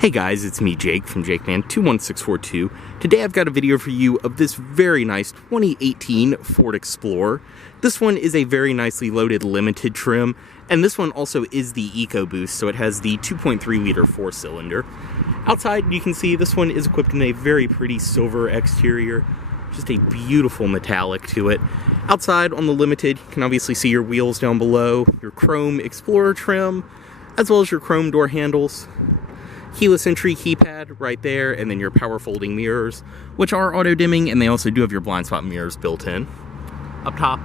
Hey guys, it's me Jake from JakeMan21642. Today I've got a video for you of this very nice 2018 Ford Explorer. This one is a very nicely loaded limited trim, and this one also is the Ecoboost, so it has the 2.3 liter 4-cylinder. Outside you can see this one is equipped in a very pretty silver exterior, just a beautiful metallic to it. Outside on the limited you can obviously see your wheels down below, your chrome Explorer trim, as well as your chrome door handles. Keyless entry keypad right there, and then your power folding mirrors, which are auto dimming, and they also do have your blind spot mirrors built in. Up top,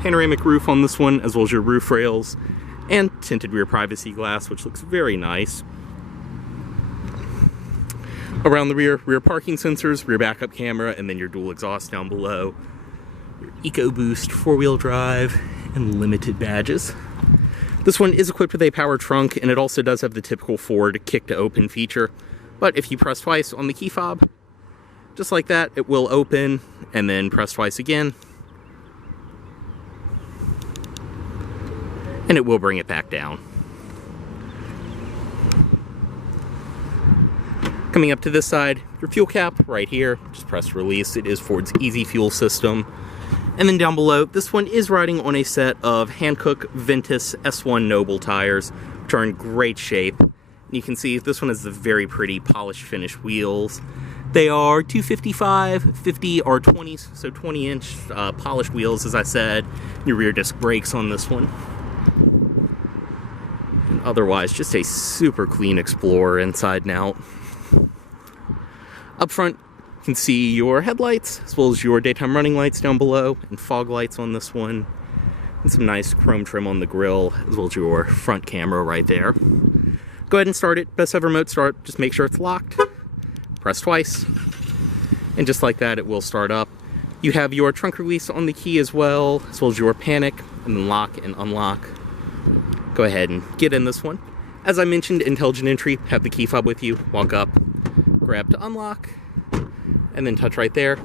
panoramic roof on this one, as well as your roof rails, and tinted rear privacy glass, which looks very nice. Around the rear parking sensors, rear backup camera, and then your dual exhaust down below. Your Ecoboost 4-wheel drive, and limited badges. This one is equipped with a power trunk, and it also does have the typical Ford kick to open feature. But if you press twice on the key fob, just like that, it will open, and then press twice again, and it will bring it back down. Coming up to this side, your fuel cap right here, just press release. It is Ford's Easy Fuel system. And then down below, this one is riding on a set of Hankook Ventus S1 Noble tires, which are in great shape. And you can see this one has the very pretty polished finish wheels. They are 255, 50 are 20s, so 20-inch polished wheels, as I said. Your rear disc brakes on this one. And otherwise, just a super clean Explorer inside and out. Up front, you can see your headlights, as well as your daytime running lights down below, and fog lights on this one, and some nice chrome trim on the grille, as well as your front camera right there. Go ahead and start it. Best ever remote start. Just make sure it's locked. Press twice, and just like that, it will start up. You have your trunk release on the key as well as your panic, and then lock and unlock. Go ahead and get in this one. As I mentioned, intelligent entry. Have the key fob with you. Walk up, grab to unlock, and then touch right there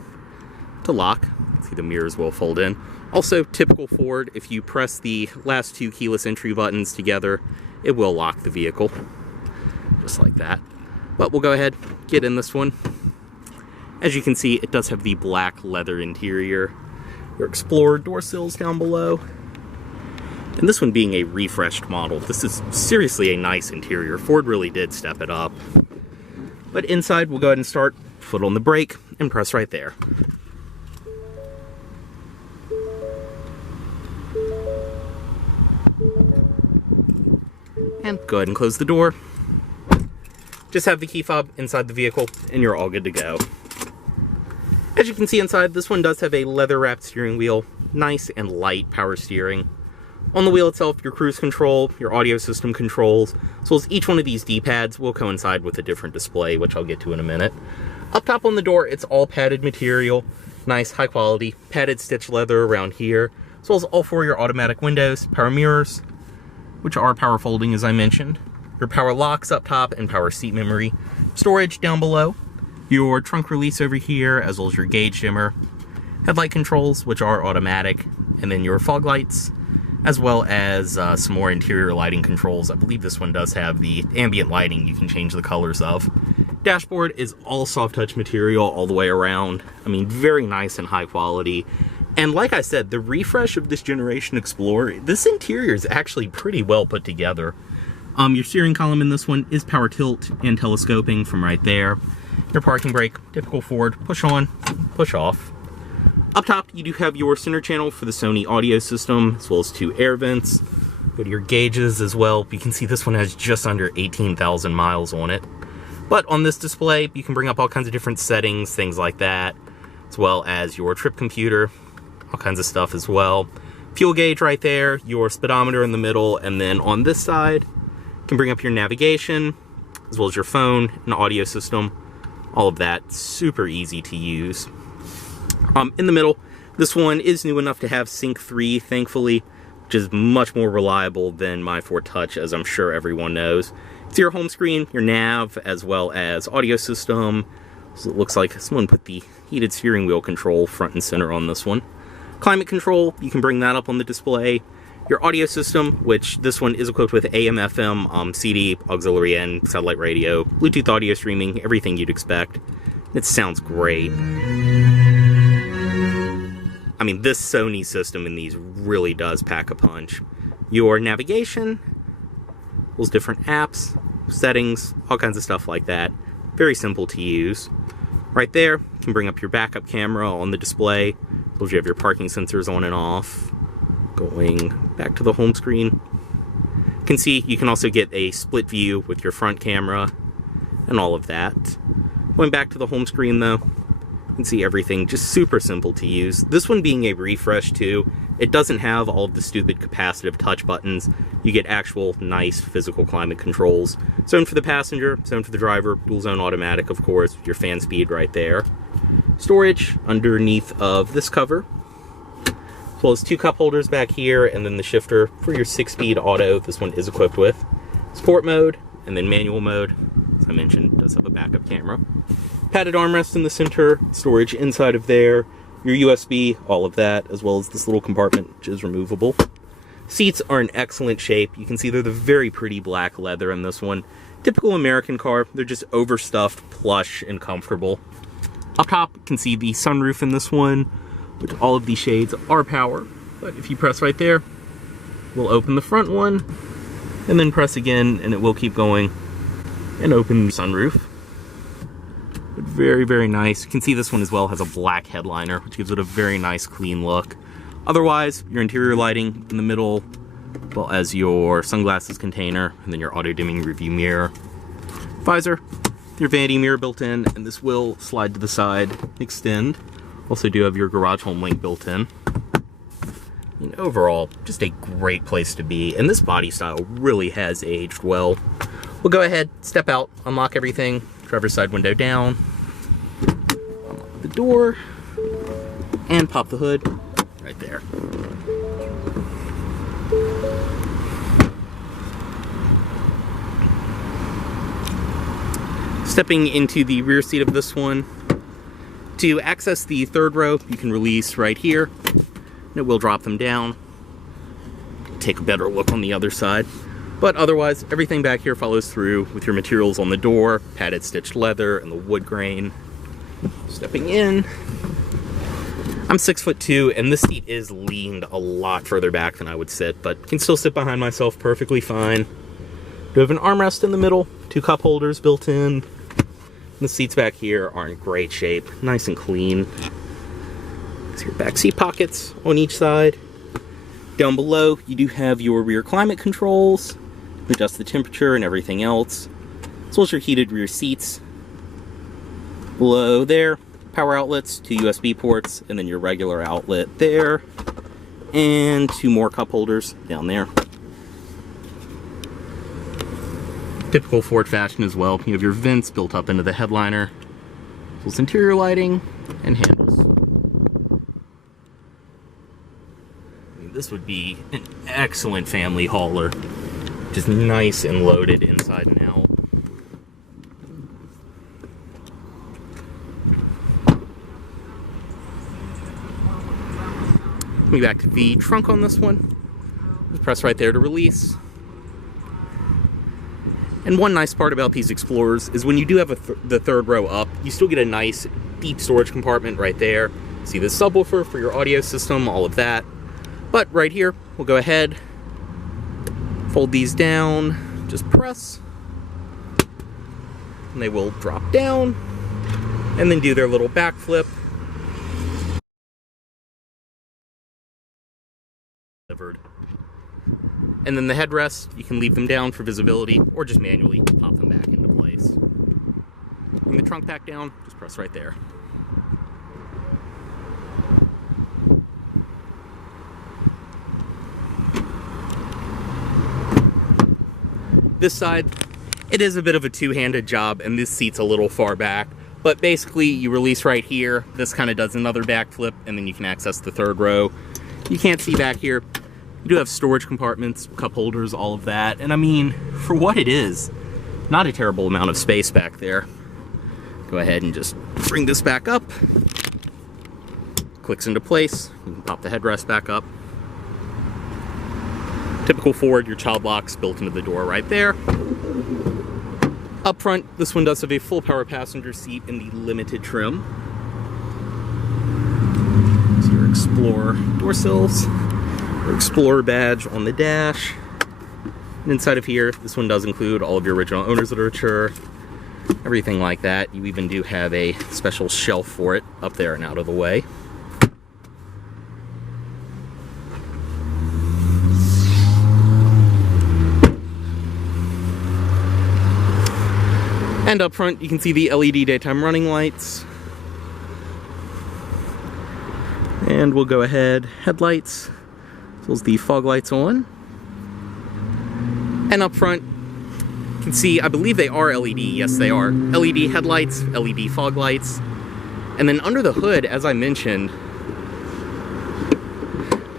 to lock. See, the mirrors will fold in. Also, typical Ford, if you press the last two keyless entry buttons together, it will lock the vehicle, just like that. But we'll go ahead, get in this one. As you can see, it does have the black leather interior. Your Explorer door sills down below. And this one being a refreshed model, this is seriously a nice interior. Ford really did step it up. But inside, we'll go ahead and start. Foot on the brake, and press right there. And go ahead and close the door. Just have the key fob inside the vehicle, and you're all good to go. As you can see inside, this one does have a leather-wrapped steering wheel, nice and light power steering. On the wheel itself, your cruise control, your audio system controls, as well as each one of these D-pads will coincide with a different display, which I'll get to in a minute. Up top on the door, it's all padded material, nice high quality, padded stitch leather around here, as well as all four of your automatic windows, power mirrors, which are power folding as I mentioned, your power locks up top, and power seat memory, storage down below, your trunk release over here, as well as your gauge dimmer, headlight controls, which are automatic, and then your fog lights, as well as some more interior lighting controls. I believe this one does have the ambient lighting you can change the colors of. Dashboard is all soft touch material all the way around. I mean, very nice and high quality. And like I said, the refresh of this generation Explorer, this interior is actually pretty well put together. Your steering column in this one is power tilt and telescoping from right there. Your parking brake, typical Ford, push on, push off. Up top, you do have your center channel for the Sony audio system, as well as two air vents. Go to your gauges as well. You can see this one has just under 18,000 miles on it. But on this display, you can bring up all kinds of different settings, things like that, as well as your trip computer, all kinds of stuff as well. Fuel gauge right there, your speedometer in the middle, and then on this side, you can bring up your navigation, as well as your phone and audio system. All of that, super easy to use. In the middle, this one is new enough to have Sync 3, thankfully, which is much more reliable than my Ford Touch, as I'm sure everyone knows. It's your home screen, your nav, as well as audio system. So it looks like someone put the heated steering wheel control front and center on this one. Climate control, you can bring that up on the display. Your audio system, which this one is equipped with AM, FM, CD, auxiliary in, satellite radio, Bluetooth audio streaming, everything you'd expect. It sounds great. I mean, this Sony system in these really does pack a punch. Your navigation, those different apps, settings, all kinds of stuff like that. Very simple to use. Right there, you can bring up your backup camera on the display. Tells you have your parking sensors on and off. Going back to the home screen, you can see you can also get a split view with your front camera and all of that. Going back to the home screen though, you can see everything just super simple to use. This one being a refresh too, it doesn't have all of the stupid capacitive touch buttons. You get actual nice physical climate controls. Zone for the passenger, zone for the driver, dual zone automatic of course, your fan speed right there. Storage underneath of this cover, as well as 2 cup holders back here, and then the shifter for your 6-speed auto this one is equipped with. Sport mode, and then manual mode, as I mentioned, does have a backup camera. Padded armrest in the center, storage inside of there, your USB, all of that, as well as this little compartment, which is removable. Seats are in excellent shape. You can see they're the very pretty black leather in this one. Typical American car, they're just overstuffed, plush, and comfortable. Up top, you can see the sunroof in this one, which all of these shades are power. But if you press right there, we'll open the front one, and then press again, and it will keep going and open the sunroof. But very, very nice. You can see this one as well has a black headliner, which gives it a very nice, clean look. Otherwise, your interior lighting in the middle, well as your sunglasses container, and then your auto-dimming review mirror. Visor, your vanity mirror built in, and this will slide to the side, extend. Also do have your garage home link built in. And overall, just a great place to be, and this body style really has aged well. We'll go ahead, step out, unlock everything, driver's side window down, unlock the door, and pop the hood right there. Stepping into the rear seat of this one, to access the third row, you can release right here, and it will drop them down. Take a better look on the other side. But otherwise, everything back here follows through with your materials on the door, padded stitched leather, and the wood grain. Stepping in, I'm 6'2", and this seat is leaned a lot further back than I would sit, but can still sit behind myself perfectly fine. Do have an armrest in the middle, 2 cup holders built in. The seats back here are in great shape, nice and clean. So your back seat pockets on each side. Down below, you do have your rear climate controls, adjust the temperature and everything else, as well as your heated rear seats. Below there, power outlets, 2 USB ports, and then your regular outlet there, and 2 more cup holders down there. Typical Ford fashion as well. You have your vents built up into the headliner, as well as interior lighting and handles. I mean, this would be an excellent family hauler. Just nice and loaded inside and out. Coming back to the trunk on this one. Just press right there to release. And one nice part about these Explorers is when you do have the third row up, you still get a nice deep storage compartment right there. See the subwoofer for your audio system, all of that. But right here, we'll go ahead, fold these down, just press, and they will drop down, and then do their little backflip. And then the headrests, you can leave them down for visibility or just manually pop them back into place. Bring the trunk back down, just press right there. This side, it is a bit of a two-handed job, and this seat's a little far back, but basically you release right here, this kind of does another backflip, and then you can access the third row. You can't see back here. You do have storage compartments, cup holders, all of that. And I mean, for what it is, not a terrible amount of space back there. Go ahead and just bring this back up. Clicks into place. You can pop the headrest back up. Typical Ford, your child locks built into the door right there. Up front, this one does have a full power passenger seat in the limited trim. So your Explorer door sills, your Explorer badge on the dash. And inside of here, this one does include all of your original owner's literature, everything like that. You even do have a special shelf for it up there and out of the way. And up front, you can see the LED daytime running lights. And we'll go ahead, headlights, as well as the fog lights on. And up front, you can see, I believe they are LED, yes they are. LED headlights, LED fog lights. And then under the hood, as I mentioned,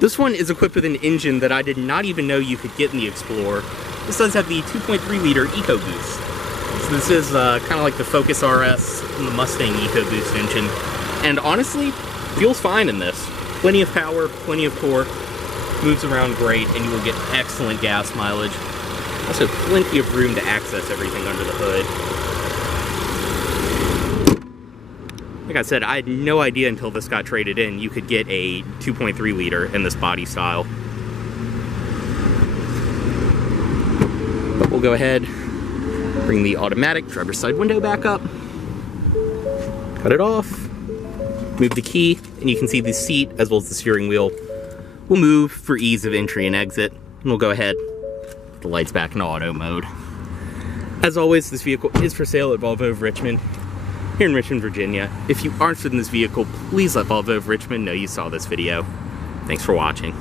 this one is equipped with an engine that I did not even know you could get in the Explorer. This does have the 2.3 liter Ecoboost. So this is kind of like the Focus RS and the Mustang Ecoboost engine. And honestly, feels fine in this. Plenty of power, plenty of torque, moves around great, and you will get excellent gas mileage. Also plenty of room to access everything under the hood. Like I said, I had no idea until this got traded in you could get a 2.3 liter in this body style. But we'll go ahead, bring the automatic driver's side window back up, cut it off, move the key, and you can see the seat as well as the steering wheel will move for ease of entry and exit. And we'll go ahead, put the lights back in auto mode. As always, this vehicle is for sale at Volvo of Richmond, here in Richmond, Virginia. If you are interested in this vehicle, please let Volvo of Richmond know you saw this video. Thanks for watching.